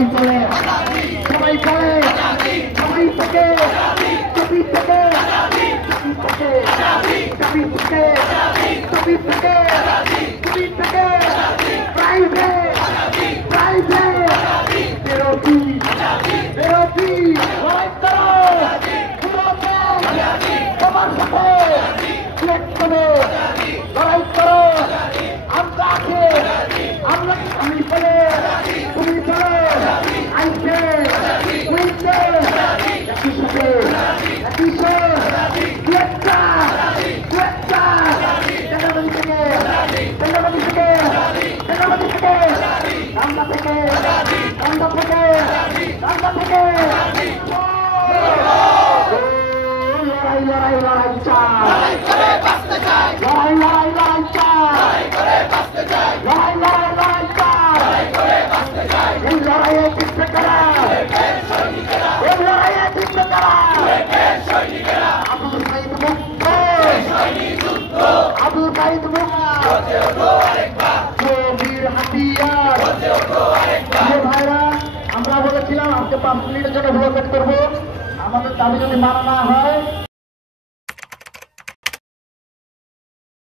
সবাই বলে সবাই বলে সবাই থেকে সবই থেকে সবই থেকে সবই থেকে সবই থেকে প্রাইভেট প্রাইভেট বিরোধী বিরোধী লড়াই করো সবার সাথে লড়াই করো আমরা আছি আমরা আমি বলে তুমি বলে আইসে উইসে একই সাথে একই সাথে দুয়েকটা দুয়েকটা সেনাবাহিনী থেকে সেনাবাহিনী থেকে সেনাবাহিনী থেকে রান্না থেকে রান্না থেকে রান্না থেকে লড়াই লড়াই লড়াই চাই লড়াই লড়াই লড়াই চাই লড়াই লড়াই লড়াই চাই এই লড়াইয়ে জিতবে কারা এই লড়াইয়ে জিতবে কারা আবুল সাইদ মুক্ত আবুল সাইদ মুক্ত বীর হাতিয়ার ভাইরা আমরা বলেছিলাম আজকে 5 মিনিটের জন্য ব্লকেট করবো আমাদের দাবি যদি মানা না হয়